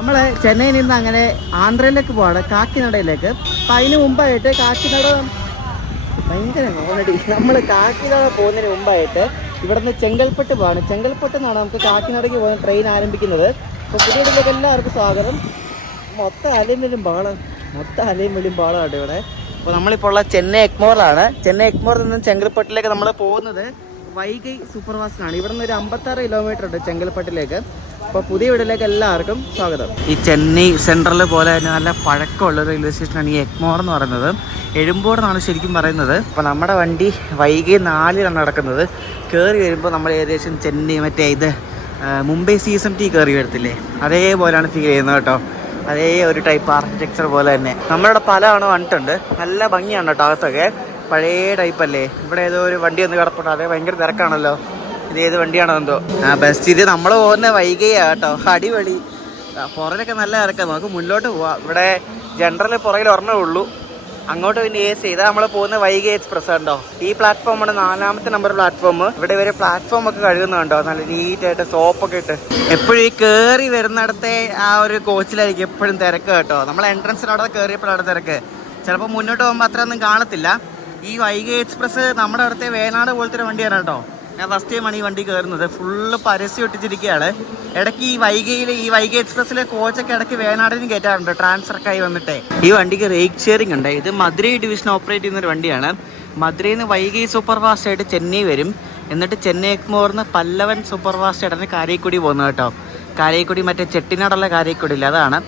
നമ്മൾ ചെന്നൈയിൽ നിന്ന് അങ്ങനെ ആന്ധ്രയിലേക്ക് പോവാണ് കാക്കിനടയിലേക്ക്. അപ്പം അതിന് മുമ്പായിട്ട് കാക്കിനട ഭയങ്കര ഓൾറെഡി നമ്മൾ കാക്കിനട പോകുന്നതിന് മുമ്പായിട്ട് ഇവിടുന്ന് ചെങ്കൽപ്പെട്ട് പോവാണ്. ചെങ്കൽപ്പെട്ട് നിന്നാണ് നമുക്ക് കാക്കിനടയ്ക്ക് പോകുന്ന ട്രെയിൻ ആരംഭിക്കുന്നത്. അപ്പോൾ എല്ലാവർക്കും സ്വാഗതം. മൊത്തം അലയും വലിയ പാളം മൊത്തം അലയും വലിയ പാളമാണ് ഇവിടെ. അപ്പോൾ നമ്മളിപ്പോൾ ഉള്ള ചെന്നൈ എക്മോറിലാണ് ചെന്നൈ എക്മോറിൽ നിന്ന് ചെങ്കൽപ്പെട്ടിലേക്ക് നമ്മൾ പോകുന്നത് വൈകൈ സൂപ്പർ ഫാസ്റ്റിനാണ് ഇവിടെ നിന്ന് ഒരു അമ്പത്താറ് കിലോമീറ്റർ ഉണ്ട് ചെങ്കൽപ്പെട്ടിലേക്ക്. അപ്പോൾ പുതിയ വീട്ടിലേക്ക് എല്ലാവർക്കും സ്വാഗതം. ഈ ചെന്നൈ സെൻട്രൽ പോലെ തന്നെ നല്ല പഴക്കമുള്ള റെയിൽവേ സ്റ്റേഷനാണ് ഈ എക്മോർ എന്ന് പറയുന്നത്. എഴുമ്പോർ എന്നാണ് ശരിക്കും പറയുന്നത്. അപ്പോൾ നമ്മുടെ വണ്ടി വൈകി നാലിലാണ് നടക്കുന്നത്. കയറി വരുമ്പോൾ നമ്മൾ ഏകദേശം ചെന്നൈ മറ്റേ ഇത് Mumbai C S M T കയറി വരത്തില്ലേ? അതേപോലെയാണ് ഫീൽ ചെയ്യുന്നത് കേട്ടോ. അതേ ഒരു ടൈപ്പ് ആർക്കിടെക്ചർ പോലെ തന്നെ. നമ്മളിവിടെ പല ആണ് വന്നിട്ടുണ്ട്. നല്ല ഭംഗിയാണ് കേട്ടോ അകത്തൊക്കെ. പഴയ ടൈപ്പ് അല്ലേ? ഇവിടെ ഏതോ ഒരു വണ്ടി ഒന്ന് കിടപ്പുണ്ട്. അതെ ഭയങ്കര തിരക്കാണല്ലോ. ഇത് ഏത് വണ്ടിയാണോ എന്തോ? ആ ബസ് ഇത് നമ്മൾ പോകുന്ന വൈകിയാ കേട്ടോ. അടിപൊളി. പുറകിലൊക്കെ നല്ല ഇറക്കാം നമുക്ക് മുന്നോട്ട് പോവാം. ഇവിടെ ജനറൽ പുറകിൽ ഒരെണ്ണേ ഉള്ളൂ. അങ്ങോട്ട് പിന്നെ എ സി. ഇതാ നമ്മൾ പോകുന്ന വൈകി എക്സ്പ്രസ് ഉണ്ടോ ഈ പ്ലാറ്റ്ഫോമാണ് നാലാമത്തെ നമ്പർ പ്ലാറ്റ്ഫോം ഇവിടെ ഇവർ പ്ലാറ്റ്ഫോം ഒക്കെ കഴുകുന്നുണ്ടോ നല്ല നീറ്റായിട്ട് സോപ്പൊക്കെ ഇട്ട്. എപ്പോഴും ഈ കേറി വരുന്നിടത്തെ ആ ഒരു കോച്ചിലായിരിക്കും എപ്പോഴും തിരക്ക് കേട്ടോ. നമ്മൾ എൻട്രൻസിന് അവിടെ തിരക്ക്. ചിലപ്പോൾ മുന്നോട്ട് പോകുമ്പോൾ അത്രയൊന്നും കാണത്തില്ല. ഈ വൈകി എക്സ്പ്രസ് നമ്മുടെ അടുത്തെ വേനാട് പോലത്തെ ഒരു വണ്ടിയാണ് കേട്ടോ. ഞാൻ ഫസ്റ്റ് ടൈമാണ് ഈ വണ്ടി കയറുന്നത് ഫുള്ള് പരസ്യം ഒട്ടിച്ചിരിക്കുകയാണ്. ഇടയ്ക്ക് ഈ വൈകയിൽ ഈ വൈകി എക്സ്പ്രസ്സിലെ കോച്ചൊക്കെ ഇടയ്ക്ക് വേനാടിന് കയറ്റാറുണ്ട്. ആയി വന്നിട്ടേ. ഈ വണ്ടിക്ക് റേക്ക് ഷെയറിംഗ് ഉണ്ട്. ഇത് മധുരൈ ഡിവിഷൻ ഓപ്പറേറ്റ് ചെയ്യുന്ന ഒരു വണ്ടിയാണ്. മധുരയിൽ നിന്ന് വൈകി സൂപ്പർ ഫാസ്റ്റ് ആയിട്ട് ചെന്നൈ വരും. എന്നിട്ട് ചെന്നൈ എക്മോർന്ന് പല്ലവൻ സൂപ്പർ ഫാസ്റ്റ് കാരേക്കുടി പോകുന്നത് കേട്ടോ. കാരേക്കുടി മറ്റേ ചെട്ടിനാടുള്ള കാരേക്കുടിയിൽ അതാണ്.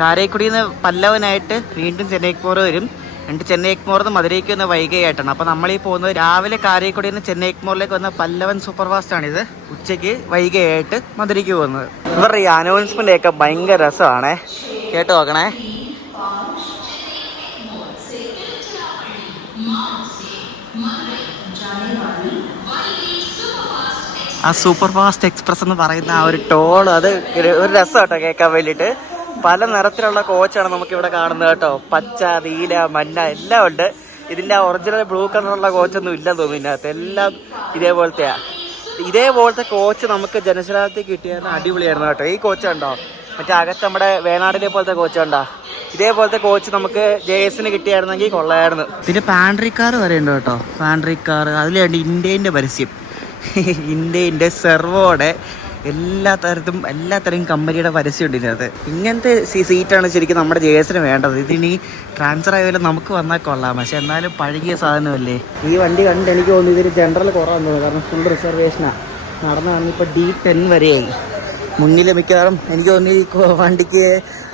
കാരേക്കുടിയിൽ നിന്ന് പല്ലവനായിട്ട് വീണ്ടും ചെന്നൈ എക്മോർ വരും. എന്നിട്ട് ചെന്നൈ എക്മോറിൽ നിന്ന് മധുരയ്ക്ക് വന്ന് വൈകിയായിട്ടാണ്. അപ്പോൾ നമ്മൾ ഈ പോകുന്നത് രാവിലെ കാരേക്കുടിയിൽ നിന്ന് ചെന്നൈ എക്മോറിലേക്ക് വന്ന പല്ലവൻ സൂപ്പർ ഫാസ്റ്റ് ആണിത് ഉച്ചയ്ക്ക് വൈകിയായിട്ട് മധുരയ്ക്ക് പോകുന്നത്. ഇവരുടെ ഈ അനൗൺസ്മെന്റ് ഒക്കെ ഭയങ്കര രസമാണേ. കേട്ട് നോക്കണേ. ആ സൂപ്പർ ഫാസ്റ്റ് എക്സ്പ്രസ് എന്ന് പറയുന്ന ആ ഒരു ടോൾ അത് ഒരു ഒരു രസം കേട്ടോ കേൾക്കാൻ വേണ്ടിയിട്ട്. പല നിറത്തിലുള്ള കോച്ചാണ് നമുക്ക് ഇവിടെ കാണുന്നത് കേട്ടോ. പച്ച നീല മഞ്ഞ എല്ലാം ഉണ്ട്. ഇതിന്റെ ഒറിജിനൽ ബ്ലൂ കളറുള്ള കോച്ചൊന്നും ഇല്ല തോന്നുന്നു ഇതിനകത്ത്. എല്ലാം ഇതേപോലത്തെയാ. ഇതേപോലത്തെ കോച്ച് നമുക്ക് ജനശതാബ്ദത്തിൽ കിട്ടിയത് അടിപൊളിയായിരുന്നു കേട്ടോ. ഈ കോച്ച് കണ്ടോ? മറ്റേ അകത്ത് നമ്മുടെ വേനാടിനെ പോലത്തെ കോച്ച് കണ്ടോ? ഇതേപോലത്തെ കോച്ച് നമുക്ക് ജെ എസിന് കിട്ടിയായിരുന്നെങ്കിൽ കൊള്ളായിരുന്നു. പിന്നെ പാൻട്രി കാർ വരെ ഉണ്ട് കേട്ടോ പാൻട്രി കാർ അതിലുണ്ട് ഇന്ത്യന്റെ പരസ്യം. ഇന്ത്യന്റെ സെർവോടെ എല്ലാ തരത്തും എല്ലാ തരം കമ്പനിയുടെ പരസ്യമുണ്ട് ഇതിനകത്ത്. ഇങ്ങനത്തെ സീ സീറ്റാണ് ശരിക്കും നമ്മുടെ ജേഴ്സിന് വേണ്ടത്. ഇതിനി ട്രാൻസ്ഫർ ആയാലും നമുക്ക് വന്നാൽ കൊള്ളാം. പക്ഷെ എന്നാലും പഴകിയ സാധനമല്ലേ? ഈ വണ്ടി കണ്ട് എനിക്ക് തോന്നുന്നു ഇതിന് ജനറൽ കുറവാന്ന് തോന്നുന്നു. കാരണം ഫുൾ റിസർവേഷനാണ് നടന്നു വന്ന് ഇപ്പോൾ ഡി ടെൻ വരെയായി. മുന്നിൽ മിക്കവാറും എനിക്ക് തോന്നി ഈ വണ്ടിക്ക്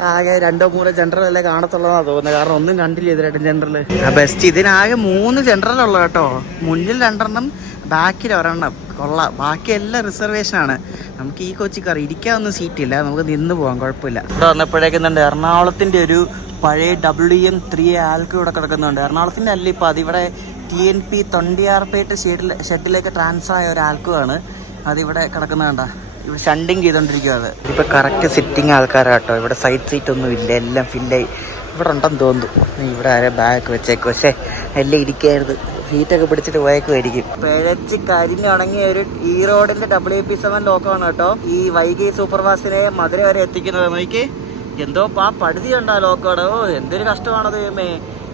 ആകെ രണ്ടോ മൂന്നോ ജനറൽ അല്ലേ കാണത്തുള്ളതാണ് തോന്നുന്നത് കാരണം ഒന്നും കണ്ടില്ല ഇതിലായിട്ട് ജനറൽ ബെസ്റ്റ് ഇതിനാകെ മൂന്ന് ജനറൽ ഉള്ളത് കേട്ടോ. മുന്നിൽ രണ്ടെണ്ണം ബാക്കിൽ ഒരെണ്ണം കൊള്ളാം. ബാക്കി എല്ലാം റിസർവേഷൻ ആണ് നമുക്ക് ഈ കൊച്ചി കയറി ഇരിക്കാനൊന്നും സീറ്റില്ല. നമുക്ക് നിന്ന് പോകാം കുഴപ്പമില്ല. ഇവിടെ വന്നപ്പോഴേക്കുന്നുണ്ട്. എറണാകുളത്തിന്റെ ഒരു പഴയ ഡബ്ല്യു എം ത്രീ ആൽക്കും ഇവിടെ കിടക്കുന്നുണ്ട്. എറണാകുളത്തിന്റെ അല്ല ഇപ്പൊ. അതിവിടെ ടി എൻ പി തൊണ്ടിയാർപേട്ട് ഷെഡിൽ ഷെഡിലേക്ക് ട്രാൻസ്ഫർ ആയ ഒരു ആൽക്കുവാണ് അതിവിടെ കിടക്കുന്നതുകൊണ്ടാ ഇവിടെ ഷണ്ടിങ് ചെയ്തോണ്ടിരിക്കുക അത്. ഇപ്പൊ കറക്റ്റ് സിറ്റിംഗ് ആൾക്കാരാട്ടോ. ഇവിടെ സൈഡ് സീറ്റ് ഒന്നും ഇല്ല. എല്ലാം ഫില്ലായി ഇവിടെ ഉണ്ടെന്ന് തോന്നുന്നു. ഇവിടെ ആരെ ബാഗ് വെച്ചേക്കും പക്ഷേ എല്ലാം ഇരിക്കായിരുന്നു. സീറ്റൊക്കെ പിടിച്ചിട്ട് പോയേക്കുമായിരിക്കും പിഴച്ച് കരിഞ്ഞ് ഒരു ഈ റോഡിന്റെ ഡബ്ല്യു പി സെവൻ ലോക്കമാണ് കേട്ടോ. ഈ വൈകി സൂപ്പർ ഫാസ്റ്റിനെ മധുര വരെ എത്തിക്കുന്നത്. നോക്കി എന്തോ ആ പടുതി ഉണ്ടോ ലോക്കോടെ. ഓ എന്തൊരു കഷ്ടമാണത് ദൈവമേ.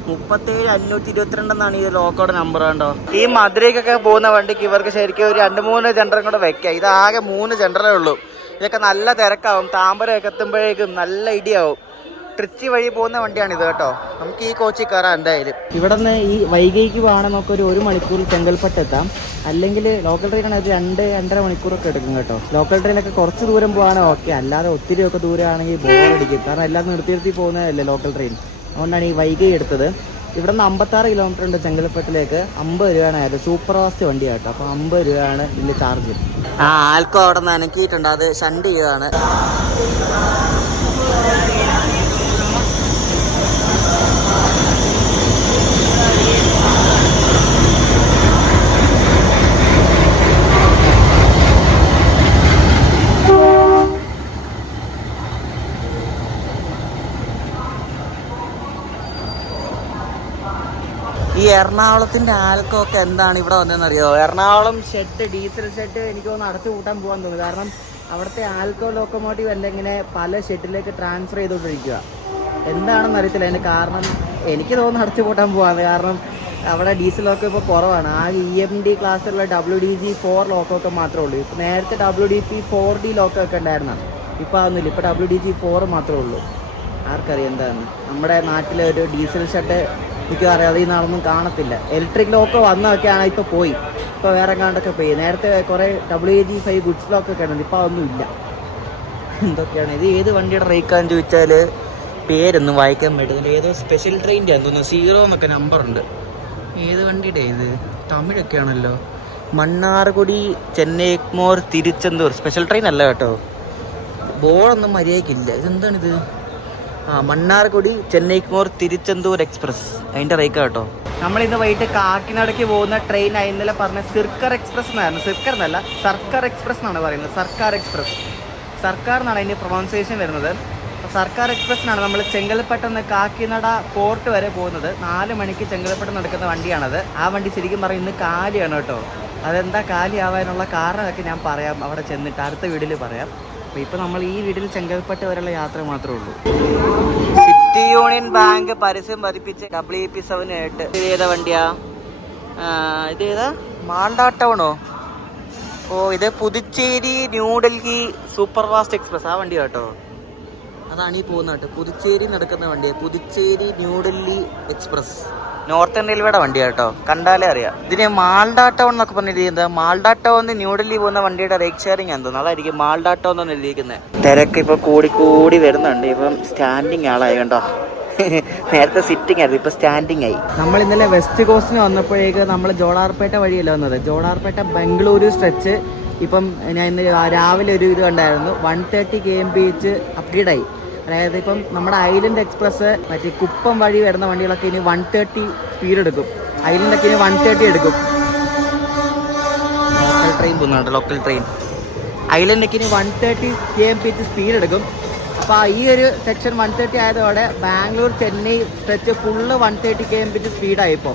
മുപ്പത്തേഴ് അഞ്ഞൂറ്റി ഇരുപത്തിരണ്ടെന്നാണ് ഈ ലോക്കോടെ നമ്പർ കണ്ടോ. ഈ മധുരയ്ക്കൊക്കെ പോകുന്ന വണ്ടിക്ക് ഇവർക്ക് ശരിക്കും ഒരു രണ്ട് മൂന്ന് ജെൻഡറും കൂടെ വെക്കാം. ഇതാകെ മൂന്ന് ജനറലേ ഉള്ളൂ. ഇതൊക്കെ നല്ല തിരക്കാവും. താമ്പരമൊക്കെ എത്തുമ്പോഴേക്കും നല്ല ഇടിയാവും. ട്രിച്ചി വഴി പോകുന്ന വണ്ടിയാണ് ഇത് കേട്ടോ. നമുക്ക് ഈ കോച്ചിൽ കയറാം എന്തായാലും. ഇവിടെ നിന്ന് ഈ വൈകിക്ക് പോകണം നമുക്ക് ഒരു ഒരു മണിക്കൂർ ചെങ്കൽപ്പെട്ട് എത്താം. അല്ലെങ്കിൽ ലോക്കൽ ട്രെയിനാണ് ഒരു രണ്ട് രണ്ടര മണിക്കൂറൊക്കെ എടുക്കും കേട്ടോ. ലോക്കൽ ട്രെയിനൊക്കെ കുറച്ച് ദൂരം പോകാനോ ഓക്കെ അല്ലാതെ ഒത്തിരി ഒക്കെ ദൂരമാണെങ്കിൽ ബോറടിക്കും കാരണം എല്ലാം നിർത്തി നിർത്തി പോകുന്നതല്ലേ ലോക്കൽ ട്രെയിൻ അതുകൊണ്ടാണ് ഈ വൈകി എടുത്തത്. ഇവിടെ നിന്ന് അമ്പത്താറ് കിലോമീറ്റർ ഉണ്ട് ചെങ്കൽപ്പെട്ടിലേക്ക്. അമ്പത് രൂപയാണ് ആയത് സൂപ്പർ ഫാസ്റ്റ് വണ്ടി കേട്ടോ. അപ്പോൾ അമ്പത് രൂപയാണ് ഇതിന്റെ ചാർജ് ആ ആൽക്കോ അവിടെ നിന്ന് അനക്കിയിട്ടുണ്ട്. അത് ഷണ്ട് ചെയ്തതാണ്. എറണാകുളത്തിന്റെ ആൽക്കമൊക്കെ എന്താണ് ഇവിടെ വന്നതെന്ന് അറിയോ എറണാകുളം ഷെഡ് ഡീസൽ ഷെഡ് എനിക്ക് തോന്നുന്നു അടച്ചു കൂട്ടാൻ പോകാൻ തോന്നുന്നു. കാരണം അവിടുത്തെ ആൽക്കോ ലോക്കോമോട്ടീവ് എല്ലാം ഇങ്ങനെ പല ഷെഡിലേക്ക് ട്രാൻസ്ഫർ ചെയ്തുകൊണ്ടിരിക്കുക എന്താണെന്ന് അറിയത്തില്ല അതിന് കാരണം എനിക്ക് തോന്നുന്നു അടച്ചു പൂട്ടാൻ പോവാണ് കാരണം അവിടെ ഡീസൽ ലോക്ക് ഇപ്പോൾ കുറവാണ്. ആ ഇ എം ഡി ക്ലാസ്സിലുള്ള ഡബ്ല്യു ഡി ജി ഫോർ ലോക്കൊക്കെ മാത്രമേ ഉള്ളൂ. ഇപ്പം നേരത്തെ W D P four D ലോക്കൊക്കെ ഉണ്ടായിരുന്നു? ഇപ്പോൾ അതൊന്നുമില്ല. ഇപ്പോൾ ഡബ്ല്യു ഡി ജി ഫോർ മാത്രമേ ഉള്ളൂ. ആർക്കറിയാം എന്താണ്? നമ്മുടെ നാട്ടിലെ ഒരു ഡീസൽ ഷെഡ് എനിക്ക് അതിൽ ഈ നാളൊന്നും കാണത്തില്ല. ഇലക്ട്രിക് ലോക്ക് വന്നതൊക്കെയാണ് ഇപ്പോൾ പോയി. ഇപ്പോൾ വേറെ കണ്ടൊക്കെ പോയി. നേരത്തെ കുറേ ഡബ്ല്യു ജി ഫൈവ് ഗുഡ്സ് ലോക്കൊക്കെ ഉണ്ട്. ഇപ്പോൾ അതൊന്നും ഇല്ല. എന്തൊക്കെയാണ് ഇത്? ഏത് വണ്ടിയുടെ റേക്കാന്ന് ചോദിച്ചാൽ പേരൊന്നും വായിക്കാൻ പറ്റുന്നില്ല ഏതോ സ്പെഷ്യൽ ട്രെയിന്റെ തോന്നുന്നു. സീറോ എന്നൊക്കെ നമ്പർ ഉണ്ട്. ഏത് വണ്ടിയുടെ ഇത്? തമിഴൊക്കെ ആണല്ലോ മണ്ണാർകുടി ചെന്നൈ എക്മോർ തിരുച്ചെന്തൂർ. സ്പെഷ്യൽ ട്രെയിൻ അല്ല കേട്ടോ. ബോർഡൊന്നും മര്യാദയ്ക്കില്ല. ഇതെന്താണിത്? ആ മണ്ണാർകുടി ചെന്നൈ എഗ്മോർ തിരുച്ചെന്തൂർ എക്സ്പ്രസ്. അതിന്റെ റേക്ക് കേട്ടോ നമ്മൾ ഇന്ന് വൈകിട്ട് കാക്കിനടയ്ക്ക് പോകുന്ന ട്രെയിൻ ഇന്നലെ പറഞ്ഞ സിർക്കർ എക്സ്പ്രസ് എന്നായിരുന്നു. സിർക്കർ എന്നല്ല സർക്കാർ എക്സ്പ്രസ് എന്നാണ് പറയുന്നത്. സർക്കാർ എക്സ്പ്രസ്. സർക്കാർ എന്നാണ് അതിന്റെ പ്രൊണൗൺസിയേഷൻ വരുന്നത്. സർക്കാർ എക്സ്പ്രസ്സിനാണ് നമ്മൾ ചെങ്കൽപ്പട്ട് നിന്ന് കാക്കിനട പോർട്ട് വരെ പോകുന്നത്. നാല് മണിക്ക് ചെങ്കൽപ്പട്ട് നടക്കുന്ന വണ്ടിയാണത്. ആ വണ്ടി ശരിക്കും പറയും ഇന്ന് കാലിയാണ് കേട്ടോ. അതെന്താ കാലിയാവാനുള്ള കാരണമൊക്കെ ഞാൻ പറയാം. അവിടെ ചെന്നിട്ട് അടുത്ത വീട്ടിൽ പറയാം. അപ്പോൾ ഇപ്പോൾ നമ്മൾ ഈ വീട്ടിൽ ചെങ്കൽപ്പട്ട് വരെയുള്ള യാത്ര മാത്രമേ ഉള്ളൂ. സിറ്റി യൂണിയൻ ബാങ്ക് പരസ്യം പതിപ്പിച്ച് ഡബ്ല്യു പി സെവൻ ആയിട്ട് ഇത് ഏതാ വണ്ടിയാ? ഇത് ഏതാ? മാൾഡ ടൗണോ? ഓ ഇത് Puducherry New Delhi super fast express. ആ വണ്ടി കേട്ടോ. അതാണ് ഈ പോകുന്ന കേട്ടോ. പുതുച്ചേരി നടക്കുന്ന വണ്ടിയാണ് പുതുച്ചേരി ന്യൂഡൽഹി എക്സ്പ്രസ്. നോർത്തേൺ റെയിൽവേയുടെ വണ്ടി കേട്ടോ. കണ്ടാലേ അറിയാം. ഇതിന് മാൾഡ ടൗൺ എന്നൊക്കെ പറഞ്ഞിരിക്കുന്നത് മാൾഡ ടൗൺ ന്യൂഡൽഹി പോകുന്ന വണ്ടിയുടെ റേക്ക് ഷെയറിംഗ് ആണ് അതായിരിക്കും മാൾഡ ടൗൺ എന്ന് എഴുതിയിരിക്കുന്നത് തിരക്ക് ഇപ്പൊ കൂടി കൂടി വരുന്നുണ്ട്. ഇപ്പം സ്റ്റാൻഡിങ് ആളായി കണ്ടോ. നേരത്തെ സിറ്റിംഗ് ആയിരുന്നു ഇപ്പൊ സ്റ്റാൻഡിങ് ആയി. നമ്മൾ ഇന്നലെ വെസ്റ്റ് കോസ്റ്റിന് വന്നപ്പോഴേക്ക് നമ്മൾ ജോളാർപേട്ട വഴിയല്ല വന്നത്? ജോളാർപേട്ട ബംഗളൂരു സ്ട്രെച്ച് ഇപ്പം ഞാൻ ഇന്ന് രാവിലെ ഒരു ഇത് കണ്ടായിരുന്നു. One thirty K M B H upgrade ആയി. അതായത് ഇപ്പം നമ്മുടെ ഐലൻഡ് എക്സ്പ്രസ് മറ്റേ കുപ്പം വഴി വരുന്ന വണ്ടികളൊക്കെ ഇനി വൺ തേർട്ടി സ്പീഡ് എടുക്കും. ഐലൻഡൊക്കെ ഇനി വൺ തേർട്ടി എടുക്കും. ലോക്കൽ ട്രെയിൻ പോകുന്നുണ്ട് ലോക്കൽ ട്രെയിൻ ഐലൻഡൊക്കെ ഇനി one thirty K M P H speed എടുക്കും. അപ്പോൾ ഈ ഒരു section one thirty ആയതോടെ Bangalore Chennai stretch full one thirty K M P H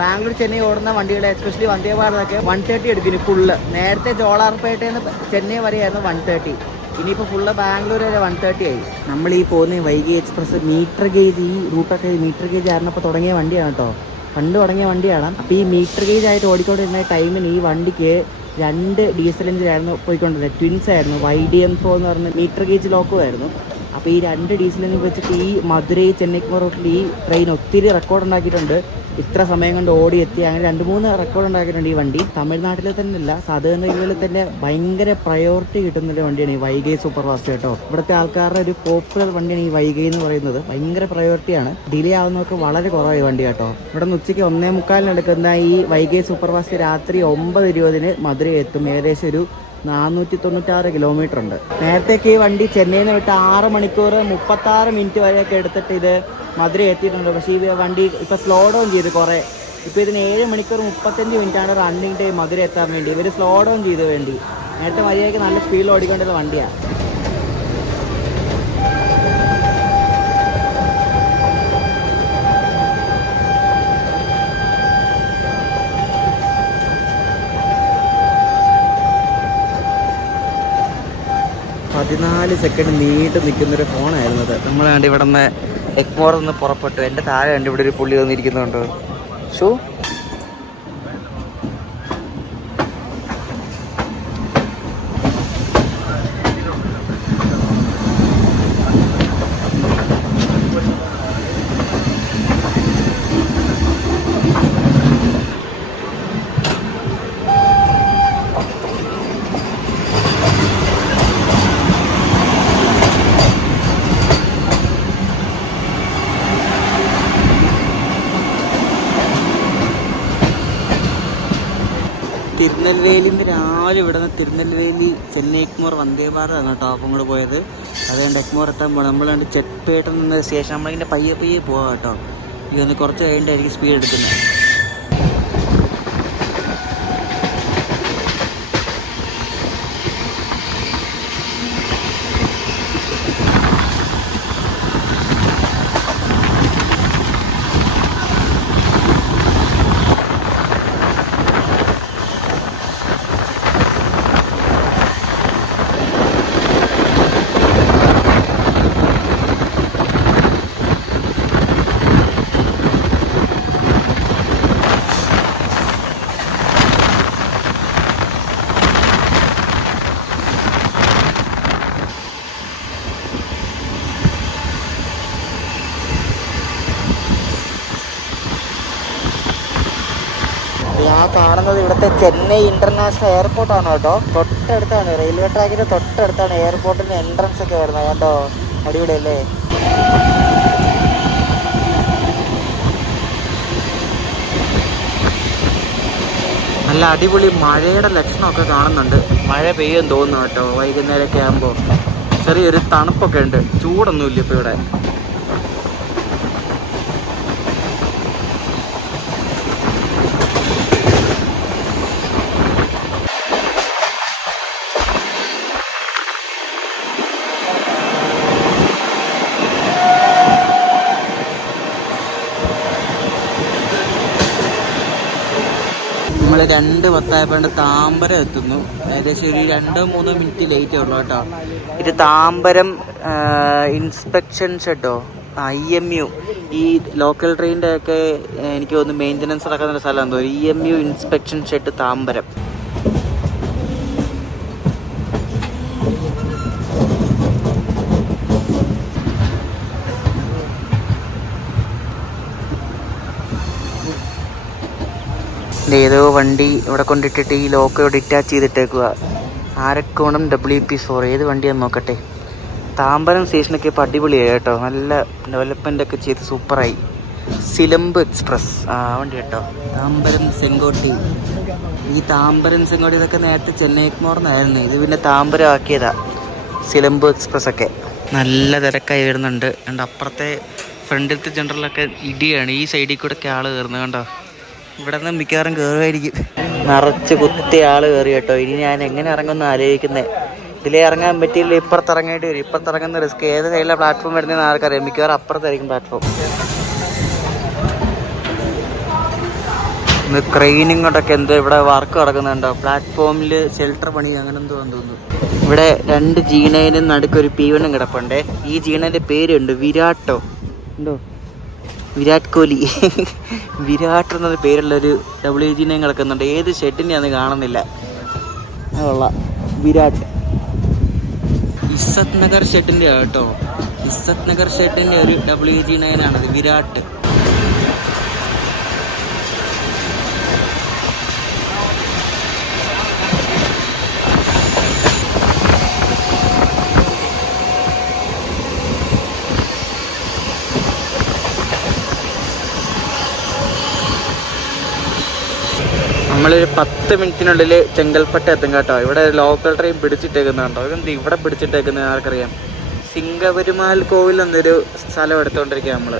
Bangalore Chennai ഓടുന്ന വണ്ടികളെ എസ്പെഷ്യലി വന്ദേ ഭാരതൊക്കെ വൺ തേർട്ടി എടുക്കുന്നു ഫുള്ള് നേരത്തെ ജോളാർപേട്ടയിൽ നിന്ന് ചെന്നൈ വരെയായിരുന്നു വൺ തേർട്ടി ഇനിയിപ്പോൾ ഫുള്ള് ബാംഗ്ലൂർ വരെ വൺ തേർട്ടി ആയി. നമ്മൾ ഈ പോകുന്ന വൈകി എക്സ്പ്രസ് മീറ്റർ ഗേജ് ഈ റൂട്ടൊക്കെ മീറ്റർ ഗേജ് ആയിരുന്നപ്പോൾ തുടങ്ങിയ വണ്ടിയാണ് കേട്ടോ പണ്ട് തുടങ്ങിയ വണ്ടിയാണ്. അപ്പോൾ ഈ മീറ്റർ ഗേജ് ആയിട്ട് ഓടിക്കൊണ്ടിരുന്ന ടൈമിന് ഈ വണ്ടിക്ക് രണ്ട് ഡീസൽ എഞ്ചിനായിരുന്നു പോയിക്കൊണ്ടിരുന്നത്. ട്വിൻസ് ആയിരുന്നു. വൈ ഡി എം ഫോർ എന്ന് പറഞ്ഞ മീറ്റർ ഗേജ് ലോക്കും ആയിരുന്നു. അപ്പോൾ ഈ രണ്ട് ഡീസൽ എഞ്ചിൻ വെച്ചിട്ട് ഈ മധുരൈ ചെന്നൈക്കുമാർ റൂട്ടിൽ ഈ ട്രെയിൻ ഒത്തിരി റെക്കോർഡ് ഉണ്ടാക്കിയിട്ടുണ്ട്. ഇത്ര സമയം കൊണ്ട് ഓടിയെത്തി. അങ്ങനെ രണ്ട് മൂന്ന് റെക്കോർഡ് ഉണ്ടാക്കിയിട്ടുണ്ട് ഈ വണ്ടി. തമിഴ്നാട്ടിലെ തന്നെ അല്ല സാധാരണ രീതിയിൽ തന്നെ ഭയങ്കര പ്രയോറിറ്റി കിട്ടുന്ന ഒരു വണ്ടിയാണ് ഈ വൈഗൈ സൂപ്പർ ഫാസ്റ്റ് കേട്ടോ. ഇവിടുത്തെ ആൾക്കാരുടെ ഒരു പോപ്പുലർ വണ്ടിയാണ് ഈ വൈഗൈ എന്ന് പറയുന്നത്. ഭയങ്കര പ്രയോറിറ്റിയാണ് ഡിലേ ആവുന്നവർക്ക് വളരെ കുറവായി വണ്ടി കേട്ടോ. ഇവിടെ നിന്ന് ഉച്ചയ്ക്ക് ഒന്നേ മുക്കാലിന് എടുക്കുന്ന ഈ വൈഗൈ സൂപ്പർ ഫാസ്റ്റ് രാത്രി ഒമ്പത് ഇരുപതിന് മധുര എത്തും. ഏകദേശം ഒരു നാനൂറ്റി തൊണ്ണൂറ്റാറ് കിലോമീറ്റർ ഉണ്ട് നേരത്തേക്ക് ഈ വണ്ടി ചെന്നൈയിൽ നിന്ന് വിട്ട് ആറ് മണിക്കൂർ മുപ്പത്തി ആറ് മിനിറ്റ് വരെയൊക്കെ എടുത്തിട്ട് ഇത് മധുര എത്തിയിട്ടുണ്ട്. പക്ഷേ ഈ വണ്ടി ഇപ്പൊ സ്ലോ ഡൗൺ ചെയ്ത് കുറേ. ഇപ്പൊ ഇതിന് ഏഴ് മണിക്കൂർ മുപ്പത്തഞ്ച് മിനിറ്റ് ആണ് റണ്ണിങ് ടൈം മധുര എത്താൻ വേണ്ടി. ഇവർ സ്ലോ ഡൗൺ ചെയ്ത് വേണ്ടി. നേരത്തെ മര്യാദയ്ക്ക് നല്ല സ്പീഡിൽ ഓടിക്കേണ്ടത് വണ്ടിയാണ്. പതിനാല് സെക്കൻഡ് നീണ്ടു നിൽക്കുന്നൊരു ഫോണായിരുന്നു അത്. നമ്മളാണ്ട് ഇവിടെ നിന്ന് എക്മോർ നിന്ന് പുറപ്പെട്ടു. എന്റെ താഴെ കണ്ട് ഇവിടെ ഒരു പുള്ളി വന്നിരിക്കുന്നുണ്ട്. ഷൂ? തിരുനെൽവേലിയിൽ നിന്ന് രാവിലെ ഇവിടെ നിന്ന് തിരുനെൽവേലി ചെന്നൈ എക്മോർ വന്ദേ ഭാരതാണ് കേട്ടോ അപ്പം ഇങ്ങോട്ട് പോയത്. അതുകൊണ്ട് എക്മോർ എത്താൻ പോകണം നമ്മളാണ്ട് ചെറ്റ്പേട്ട നിന്ന് ശേഷം നമ്മളിങ്ങനെ പയ്യെ പയ്യെ പോവാം കേട്ടോ. ഇതൊന്ന് കുറച്ച് കഴിഞ്ഞിട്ടായിരിക്കും സ്പീഡ് എടുക്കുന്നത് ആ കാണുന്നത് ഇവിടുത്തെ ചെന്നൈ ഇന്റർനാഷണൽ എയർപോർട്ടാണ് കേട്ടോ. തൊട്ടടുത്താണ്. റെയിൽവേ ട്രാക്കിന്റെ തൊട്ടടുത്താണ് എയർപോർട്ടിന്റെ എൻട്രൻസ് ഒക്കെ വരുന്നത്. കേട്ടോ അടിപൊളിയല്ലേ? നല്ല അടിപൊളി മഴയുടെ ലക്ഷണമൊക്കെ കാണുന്നുണ്ട്. മഴ പെയ്യും തോന്നുന്നു കേട്ടോ വൈകുന്നേരമൊക്കെ ആകുമ്പോൾ ചെറിയൊരു തണുപ്പൊക്കെ ഉണ്ട്. ചൂടൊന്നുമില്ല ഇപ്പോൾ ഇവിടെ. നമ്മൾ രണ്ട് പത്തായപ്പോണ്ട് താമ്പരം എത്തുന്നു. ഏകദേശം ഒരു രണ്ടോ മൂന്നോ മിനിറ്റ് ലേറ്റ് ഉള്ളു കേട്ടോ. ഇത് താമ്പരം ഇൻസ്പെക്ഷൻ ഷെഡോ ഐ എം യു ഈ ലോക്കൽ ട്രെയിനിന്റെ ഒക്കെ എനിക്ക് തോന്നുന്നു മെയിന്റനൻസ് നടക്കുന്ന ഒരു സ്ഥലമാണ് തോന്നുന്നു E M U inspection shed Tambaram. ഏതോ വണ്ടി ഇവിടെ കൊണ്ടിട്ടിട്ട് ഈ ലോക്ക് ഇവിടെ ഡിറ്റാച്ച് ചെയ്തിട്ടേക്കുക ആരക്കോണം ഡബ്ല്യു പി ഫോർ ഏത് വണ്ടിയാന്ന് നോക്കട്ടെ. താമ്പരം സ്റ്റേഷനൊക്കെ ഇപ്പോൾ അടിപൊളിയായി കേട്ടോ. നല്ല ഡെവലപ്മെന്റ് ഒക്കെ ചെയ്ത് സൂപ്പറായി. സിലമ്പ് എക്സ്പ്രസ് ആ വണ്ടി കേട്ടോ. താമ്പരം സെങ്കോട്ടി. ഈ താമ്പരം സെങ്കോട്ടി ഇതൊക്കെ നേരത്തെ ചെന്നൈ മോർന്നായിരുന്നു ഇത് പിന്നെ താമ്പരം ആക്കിയതാ. സിലമ്പ് എക്സ്പ്രസ് ഒക്കെ. നല്ല തിരക്കായി വരുന്നുണ്ട്. കണ്ട അപ്പുറത്തെ ഫ്രണ്ടിലത്തെ ജനറലൊക്കെ ഇടിയാണ്. ഈ സൈഡിൽ കൂടെ ഒക്കെ ആൾ കയറുന്നത് കണ്ടോ? ഇവിടെ നിന്ന് മിക്കവാറും കയറുമായിരിക്കും നിറച്ച് കുത്തി ആൾ കയറി കേട്ടോ. ഇനി ഞാൻ എങ്ങനെ ഇറങ്ങുമെന്ന് ആലോചിക്കുന്നത് ഇതിലേ ഇറങ്ങാൻ പറ്റിയില്ല ഇപ്പുറത്ത് ഇറങ്ങേണ്ടി വരും. ഇപ്പുറത്ത് ഇറങ്ങുന്ന റിസ്ക് ഏത് സൈഡിലെ പ്ലാറ്റ്ഫോം വരുന്നതെന്ന് ആർക്കറിയാം. മിക്കവാറും അപ്പുറത്തായിരിക്കും പ്ലാറ്റ്ഫോം ഇന്ന് ക്രെയിനും കൊണ്ടൊക്കെ എന്തോ ഇവിടെ വർക്ക് നടക്കുന്നുണ്ടോ? പ്ലാറ്റ്ഫോമിൽ ഷെൽട്ടർ പണി അങ്ങനെ എന്തോ തോന്നുന്നു. ഇവിടെ രണ്ട് ജീണേനും നടുക്കൊരു പീവനും കിടപ്പുണ്ടേ. ഈ ജീനന്റെ പേരുണ്ട് വിരാട്ടോ. ഉണ്ടോ വിരാട് കോഹ്ലി. വിരാട് എന്നൊരു പേരുള്ള ഒരു ഡബ്ല്യു ജി നെയും കിടക്കുന്നുണ്ട്. ഏത് ഷെഡിനെയാന്ന് കാണുന്നില്ല. അതുള്ള വിരാട്. ഇസത് നഗർ ഷെഡിന്റെ കേട്ടോ. ഇസത് നഗർ ഷെഡിന്റെ ഒരു ഡബ്ല്യു ജി നയനാണത്. വിരാട് നമ്മളൊരു പത്ത് മിനിറ്റിനുള്ളിൽ ചെങ്കൽപ്പട്ട എത്തും കേട്ടോ. ഇവിടെ ലോക്കൽ ട്രെയിൻ പിടിച്ചിട്ടേക്കുന്നുണ്ടോ ഇതെന്ത് ഇവിടെ പിടിച്ചിട്ടേക്കുന്നത് ആർക്കറിയാം? സിംഗപെരുമാൽ കോവിൽ എന്നൊരു സ്ഥലം എടുത്തുകൊണ്ടിരിക്കുക നമ്മൾ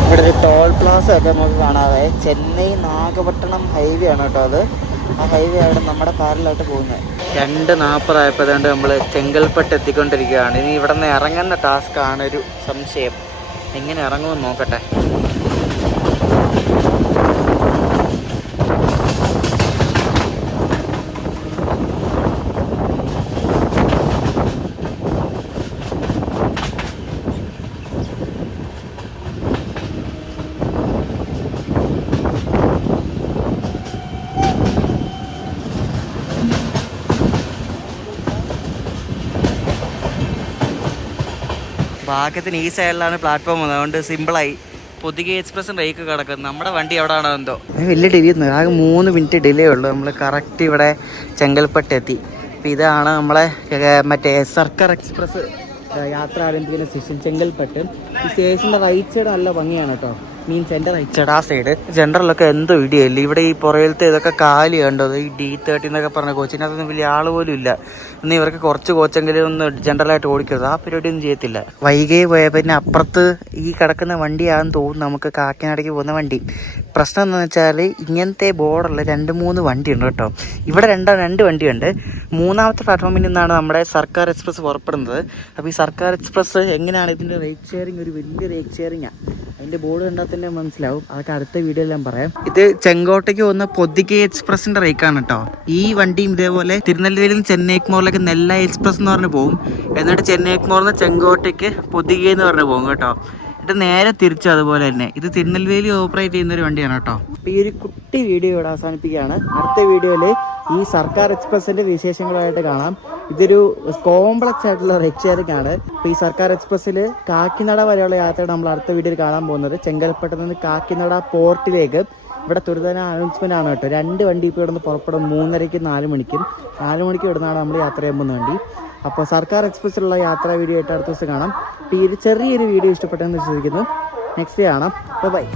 ഇവിടെ ഒരു ഒക്കെ നമുക്ക് കാണാതെ ചെന്നൈ നാഗപട്ടണം ഹൈവേ ആണ് കേട്ടോ അത്. ആ ഹൈവേ അവിടെ നമ്മുടെ പാരലായിട്ട് പോകുന്നത് രണ്ട് നാൽപ്പതായപ്പോൾ അതുകൊണ്ട് നമ്മൾ ചെങ്കൽപ്പെട്ട് എത്തിക്കൊണ്ടിരിക്കുകയാണ്. ഇനി ഇവിടെ നിന്ന് ഇറങ്ങുന്ന ടാസ്ക് ആണ് ഒരു സംശയം. എങ്ങനെ ഇറങ്ങുമെന്ന് നോക്കട്ടെ. ഭാഗ്യത്തിന് ഈ സൈഡിലാണ് പ്ലാറ്റ്ഫോം വന്നത്. അതുകൊണ്ട് സിമ്പിളായി പൊതുകെ എക്സ്പ്രസ് റേക്ക് കിടക്കുന്നത് നമ്മുടെ വണ്ടി എവിടെയാണോ എന്തോ. വലിയ ഡിലേ ഒന്നും ആകെ മൂന്ന് മിനിറ്റ് ഡിലേ ഉള്ളൂ. നമ്മൾ കറക്റ്റ് ഇവിടെ ചെങ്കൽപ്പെട്ട് എത്തി. അപ്പം ഇതാണ് നമ്മളെ മറ്റേ സർക്കാർ എക്സ്പ്രസ് യാത്ര ആരംഭിക്കുന്ന സ്റ്റേഷൻ ചെങ്കൽപ്പെട്ട്. ഈ സ്റ്റേഷന്റെ റൈറ്റ് സൈഡ് നല്ല ഭംഗിയാണ് കേട്ടോ. എന്റെ റൈറ്റ് സൈഡ് ജനറലൊക്കെ എന്തോ ഇടിയല്ല ഇവിടെ ഈ പുറയിലത്തെ ഇതൊക്കെ കാലി കണ്ടത് ഈ ഡി തേർട്ടി എന്നൊക്കെ പറഞ്ഞ കോച്ചിനകത്തൊന്നും വലിയ ആൾ പോലും ഇല്ല. ഇന്ന് ഇവർക്ക് കുറച്ച് കോച്ചെങ്കിലും ഒന്ന് ജനറലായിട്ട് ഓടിക്കരുത്. ആ പരിപാടി ഒന്നും ചെയ്യത്തില്ല. വൈകി പോയ പിന്നെ അപ്പുറത്ത് ഈ കിടക്കുന്ന വണ്ടിയാണെന്ന് തോന്നുന്നു നമുക്ക് കാക്കിനാടേക്ക് പോകുന്ന വണ്ടി. പ്രശ്നം എന്താണെന്ന് വെച്ചാൽ ഇങ്ങനത്തെ ബോർഡുള്ള രണ്ട് മൂന്ന് വണ്ടിയുണ്ട് കേട്ടോ. ഇവിടെ രണ്ടോ രണ്ട് വണ്ടിയുണ്ട്. മൂന്നാമത്തെ പ്ലാറ്റ്ഫോമിൽ നിന്നാണ് നമ്മുടെ സർക്കാർ എക്സ്പ്രസ് പുറപ്പെടുന്നത്. അപ്പോൾ ഈ സർക്കാർ എക്സ്പ്രസ് എങ്ങനെയാണ് ഇതിന്റെ റേറ്റ് ഷെയറിങ് ഒരു വലിയ റേറ്റ് ഷെയറിങ്ങാണ് അതിന്റെ ബോർഡ് കണ്ടാൽ തന്നെ മനസ്സിലാവും. അതൊക്കെ അടുത്ത വീഡിയോ ഞാൻ പറയാം. ഇത് ചെങ്കോട്ടയ്ക്ക് പോകുന്ന പൊതികെ എക്സ്പ്രസിന്റെ റേക്കാണ് കേട്ടോ. ഈ വണ്ടിയും ഇതേപോലെ തിരുനെല്ലിയിൽ നിന്ന് ചെന്നൈക്കുമോറിലേക്ക് നെല്ല എക്സ്പ്രസ് എന്ന് പറഞ്ഞു പോകും എന്നിട്ട് ചെന്നൈക്കുമോറിൽ നിന്ന് ചെങ്കോട്ടയ്ക്ക് പൊതികെ എന്ന് പറഞ്ഞു പോകും കേട്ടോ. ഇത് നേരെ തിരിച്ചു അതുപോലെ തന്നെ. ഇത് തിരുനെൽവേലി ഓപ്പറേറ്റ് ചെയ്യുന്ന ഒരു വണ്ടിയാണ് കേട്ടോ. അപ്പോൾ ഈ ഒരു കുട്ടി വീഡിയോ ഇവിടെ അവസാനിപ്പിക്കുകയാണ്. അടുത്ത വീഡിയോയിൽ ഈ സർക്കാർ എക്സ്പ്രസിന്റെ വിശേഷങ്ങളായിട്ട് കാണാം. ഇതൊരു കോംപ്ലക്സ് ആയിട്ടുള്ള റിക്ഷയാണ് അപ്പോൾ ഈ സർക്കാർ എക്സ്പ്രസ്സിൽ കാക്കിനട വരെയുള്ള യാത്ര നമ്മൾ അടുത്ത വീഡിയോയിൽ കാണാൻ പോകുന്നത്. ചെങ്കൽപ്പട്ടയിൽ നിന്ന് കാക്കിനട പോർട്ടിലേക്ക്. ഇവിടെ തുരിതന അനൗൺസ്മെന്റ് ആണ് കേട്ടോ. രണ്ട് വണ്ടി ഇപ്പോൾ ഇവിടെ നിന്ന് പുറപ്പെടും. മൂന്നരയ്ക്കും നാല് മണിക്കും. നാല് മണിക്ക് ഇവിടുന്നാണ് നമ്മൾ യാത്ര ചെയ്യാൻ പോകുന്ന വണ്ടി. അപ്പോൾ സർക്കാർ എക്സ്പ്രസ്സിലുള്ള യാത്രാ വീഡിയോ ആയിട്ട് അടുത്ത ദിവസം കാണാം. ഈ ഒരു ചെറിയൊരു വീഡിയോ ഇഷ്ടപ്പെട്ടെന്ന് വിശ്വസിക്കുന്നു. നെക്സ്റ്റ് കാണാം. ബൈ